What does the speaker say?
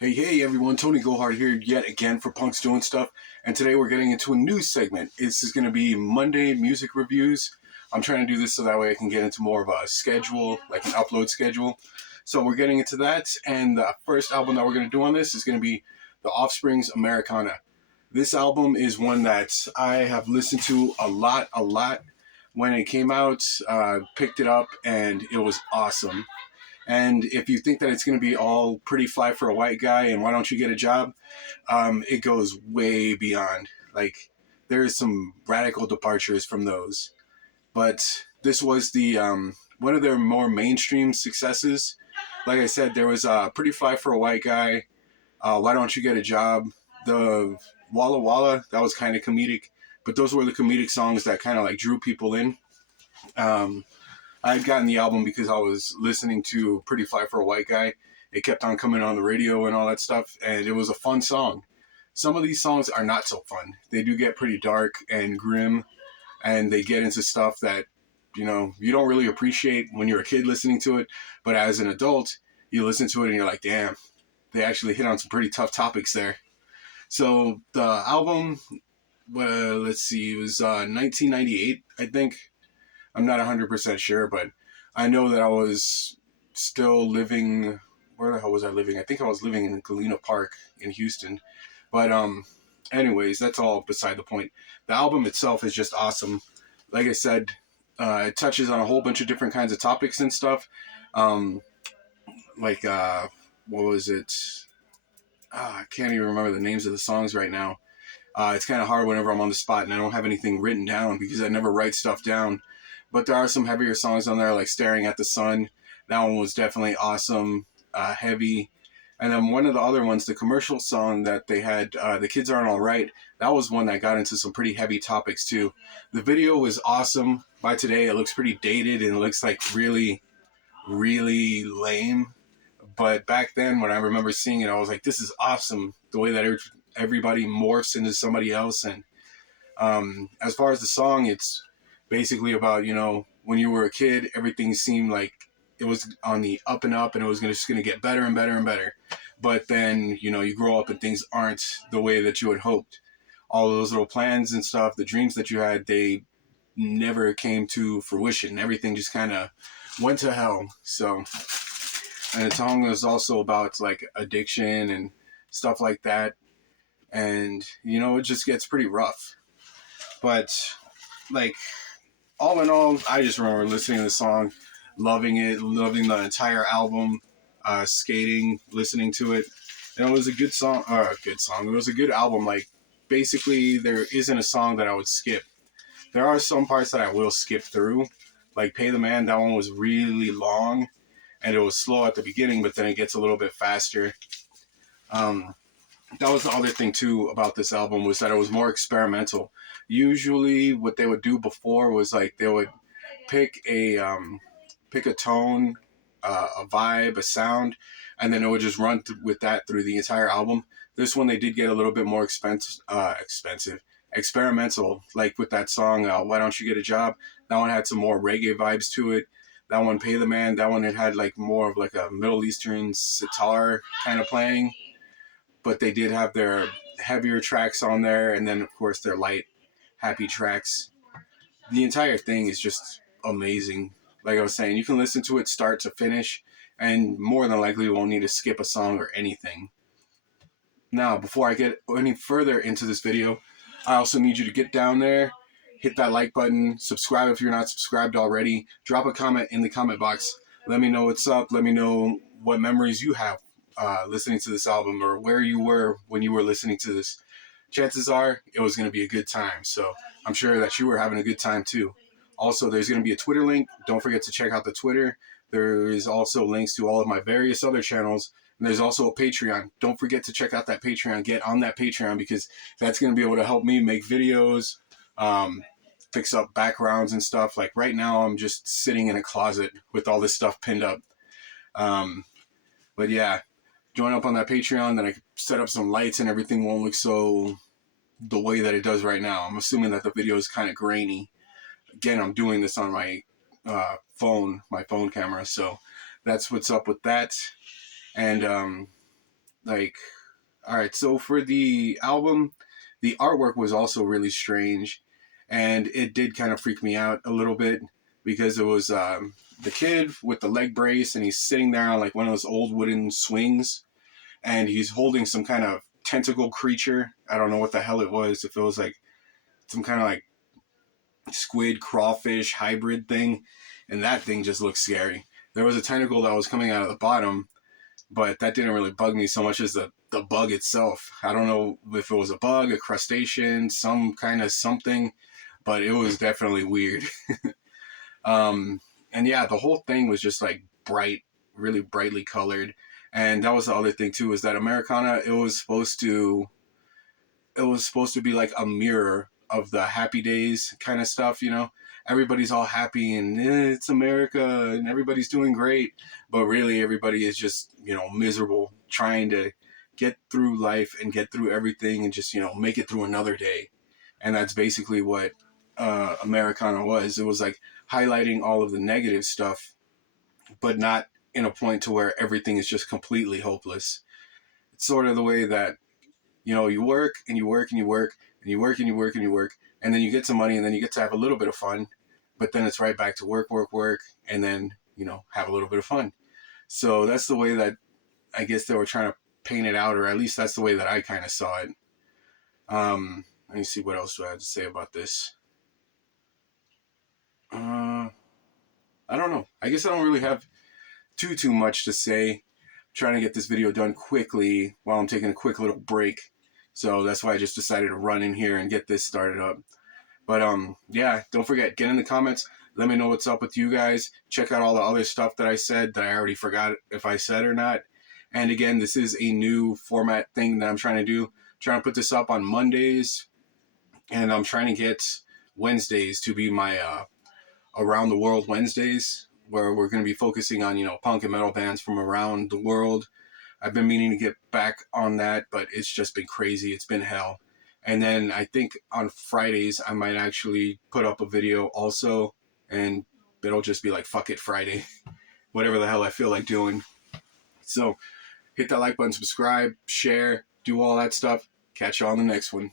Hey everyone, Tony Gohard here yet again for Punx Doing Stuff, and today we're getting into a new segment. This is going to be Monday music reviews. I'm trying to do this so that way I can get into more of a schedule, like an upload schedule. So we're getting into that, and the first album that we're going to do on this is going to be the Offspring's Americana. This album is one that I have listened to a lot. When it came out, picked it up, and it was awesome. And if you think that it's going to be all pretty fly for a white guy and why don't you get a job, it goes way beyond. Like, there's some radical departures from those. But this was the one of their more mainstream successes. Like I said, there was pretty fly for a white guy. Why don't you get a job? The Walla Walla, that was kind of comedic. But those were the comedic songs that kind of like drew people in. I had gotten the album because I was listening to Pretty Fly for a White Guy. It kept on coming on the radio and all that stuff, and it was a fun song. Some of these songs are not so fun. They do get pretty dark and grim, and they get into stuff that, you don't really appreciate when you're a kid listening to it, but as an adult, you listen to it and you're like, damn, they actually hit on some pretty tough topics there. So the album, well, let's see, it was 1998, I think. I'm not 100% sure, but I know that I was still living. Where the hell was I living? I think I was living in Galena Park in Houston. But anyways, that's all beside the point. The album itself is just awesome. Like I said, it touches on a whole bunch of different kinds of topics and stuff. Um, what was it? I can't even remember the names of the songs right now. It's kind of hard whenever I'm on the spot and I don't have anything written down because I never write stuff down. But there are some heavier songs on there, like Staring at the Sun. That one was definitely awesome, heavy. And then one of the other ones, the commercial song that they had, The Kids Aren't All Right, that was one that got into some pretty heavy topics too. The video was awesome. By today, it looks pretty dated and it looks like really, really lame. But back then, when I remember seeing it, I was like, this is awesome. The way that everybody morphs into somebody else. And as far as the song, it's basically about, when you were a kid, everything seemed like it was on the up and up and it was just going to get better and better and better. But then, you grow up and things aren't the way that you had hoped. All those little plans and stuff, the dreams that you had, they never came to fruition. Everything just kind of went to hell. So, and the song was also about like addiction and stuff like that. And, it just gets pretty rough. But like, all in all, I just remember listening to the song, loving it, loving the entire album, skating, listening to it. And it was a good song, It was a good album. Like, basically, there isn't a song that I would skip. There are some parts that I will skip through. Like Pay the Man, that one was really long, and it was slow at the beginning, but then it gets a little bit faster. That was the other thing, too, about this album, was that it was more experimental. Usually what they would do before was like they would pick a tone, a vibe, a sound, and then it would just run with that through the entire album. This one they did get a little bit more experimental, like with that song Why Don't You Get a Job. That one had some more reggae vibes to it. That one, Pay the Man, that one, it had like more of like a Middle Eastern sitar kind of playing, but they did have their heavier tracks on there, and then of course their light happy tracks. The entire thing is just amazing. Like I was saying, you can listen to it start to finish, and more than likely you won't need to skip a song or anything. Now, before I get any further into this video, I also need you to get down there, hit that like button, subscribe if you're not subscribed already, drop a comment in the comment box. Let me know what's up. Let me know what memories you have listening to this album, or where you were when you were listening to this. Chances are it was going to be a good time. So I'm sure that you were having a good time too. Also, there's going to be a Twitter link. Don't forget to check out the Twitter. There is also links to all of my various other channels. And there's also a Patreon. Don't forget to check out that Patreon. Get on that Patreon, because that's going to be able to help me make videos, fix up backgrounds and stuff. Like right now, I'm just sitting in a closet with all this stuff pinned up. But yeah, join up on that Patreon, then I can set up some lights and everything won't look so the way that it does right now. I'm assuming that the video is kind of grainy. Again, I'm doing this on my phone camera, so that's what's up with that. And like, all right, so for the album, the artwork was also really strange, and it did kind of freak me out a little bit because it was the kid with the leg brace, and he's sitting there on like one of those old wooden swings, and he's holding some kind of tentacle creature. I don't know what the hell it was. If it was like some kind of like squid crawfish hybrid thing, and that thing just looked scary. There was a tentacle that was coming out of the bottom, but that didn't really bug me so much as the bug itself. I don't know if it was a bug, a crustacean, some kind of something, but it was definitely weird. And yeah, the whole thing was just like bright, really brightly colored. And that was the other thing too, is that Americana, it was supposed to be like a mirror of the Happy Days kind of stuff, you know? Everybody's all happy and it's America and everybody's doing great, but really everybody is just, you know, miserable, trying to get through life and get through everything and just, you know, make it through another day. And that's basically what Americana was. It was like highlighting all of the negative stuff, but not in a point to where everything is just completely hopeless. It's sort of the way that, you know, you work and you work and you work and you work and you work and you work, and then you get some money and then you get to have a little bit of fun, but then it's right back to work, work, work, and then, you know, have a little bit of fun. So that's the way that I guess they were trying to paint it out, or at least that's the way that I kind of saw it. Let me see what else do I have to say about this. I don't know. I guess I don't really have too much to say. I'm trying to get this video done quickly while I'm taking a quick little break. So that's why I just decided to run in here and get this started up. But yeah, don't forget, get in the comments. Let me know what's up with you guys. Check out all the other stuff that I said that I already forgot if I said or not. And again, this is a new format thing that I'm trying to do. I'm trying to put this up on Mondays, and I'm trying to get Wednesdays to be my Around the World Wednesdays, where we're going to be focusing on, you know, punk and metal bands from around the world. I've been meaning to get back on that, but it's just been crazy. It's been hell. And then I think on Fridays, I might actually put up a video also, and it'll just be like, fuck it, Friday. Whatever the hell I feel like doing. So hit that like button, subscribe, share, do all that stuff. Catch you on the next one.